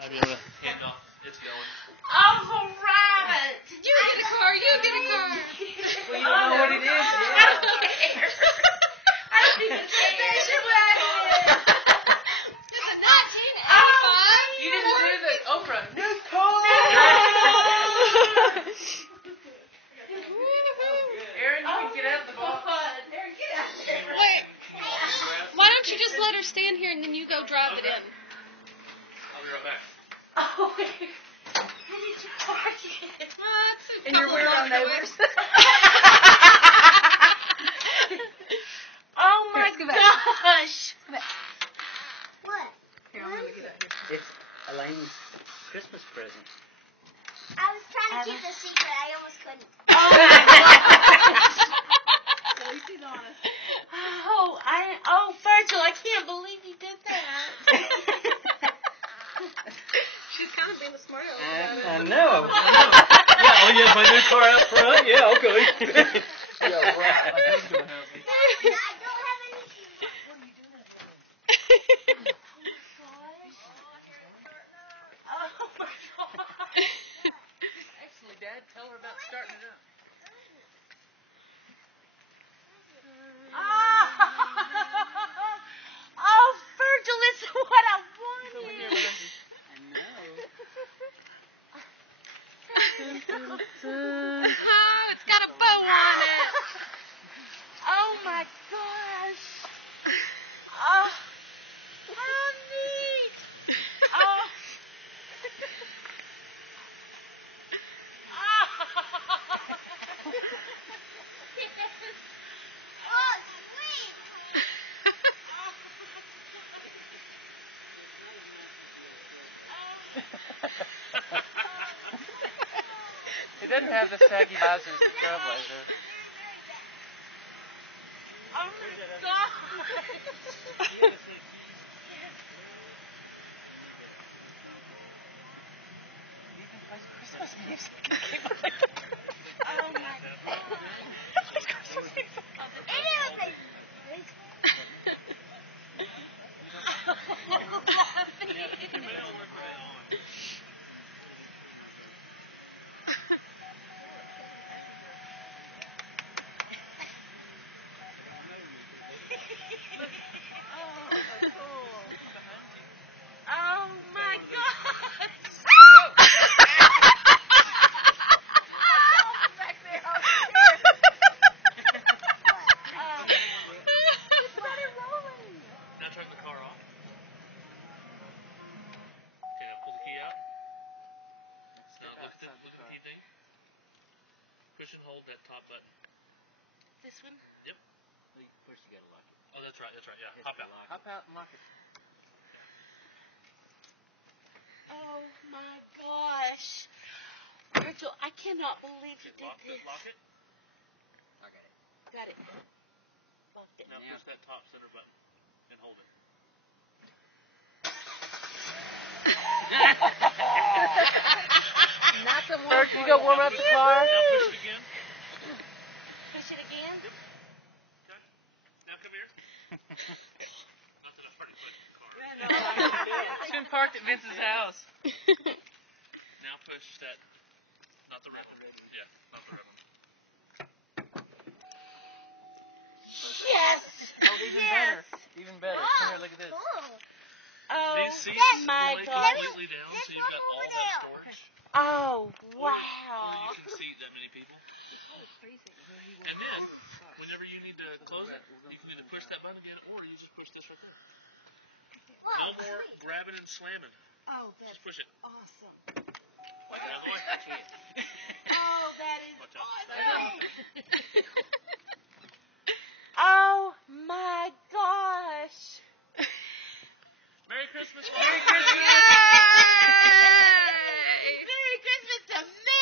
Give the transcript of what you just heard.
I'll be able to hand off. It's going. Uncle Rabbit! You get a car, you get a car. Well, you don't know what it is yet. I don't care. I don't even care. Station wagon. This is 1985. You didn't do the Oprah. New car. Aaron, you can get out of the box. Aaron, get out there. Wait. Why don't you just let her stand here and then you go drive it in? I'll be right back. Oh, where did you park it? In your weirdo neighbors. Oh my gosh. What? Here, I'm going to get out here. It's Elaine's Christmas present. I was trying to keep the secret. I almost couldn't. Oh my gosh. At least he's honest. Oh, Virgil, I can't believe you did that. She's kind of being a smart aleck about it. I know. Yeah, oh yeah, my new car out front. Yeah, okay. Yeah, right. I don't have any. What are you doing? Oh my gosh. Actually, Dad, tell her about starting it up. Oh, Virgil, it's what I wanted. It's got a bow on it. Oh my gosh. Oh, how neat. Oh. Oh, sweet. It doesn't have the saggy eyes as the Trailblazer. Oh my gosh. It even plays Christmas music. Oh my gosh. Oh my gosh. Back there. It started rolling. Now turn the car off. Okay, now pull the key out. Now look at the key thing. Push and hold that top button. This one? Yep. First you gotta lock it. Oh, that's right, yeah. Hop out. Hop out and lock it. Oh my gosh. Virgil, I cannot believe you did this. Lock it. I got it. Got it. Locked it. Now push that top center button and hold it. Not the one. First, you go warm up the car. Now push it again. Push it again. Okay. Now come here. Not that I've already pushed the car. It's been parked at Vince's house. Now push that. Not the red one. Yeah, not the red one. Yes. Oh, even better. Even better. Come here, look at this. Cool. Oh These seats my lay gosh. completely down, so you've got all that storage. Oh Or wow. you can seat that many people. And then, whenever you need to close it, you can either push that button again, or you just push this right there. No more grabbing and slamming. Oh, that's Just push it. awesome. Out of the way. Oh, that is Watch out. awesome. Oh my gosh. Merry Christmas. Merry Christmas. Merry Christmas to me.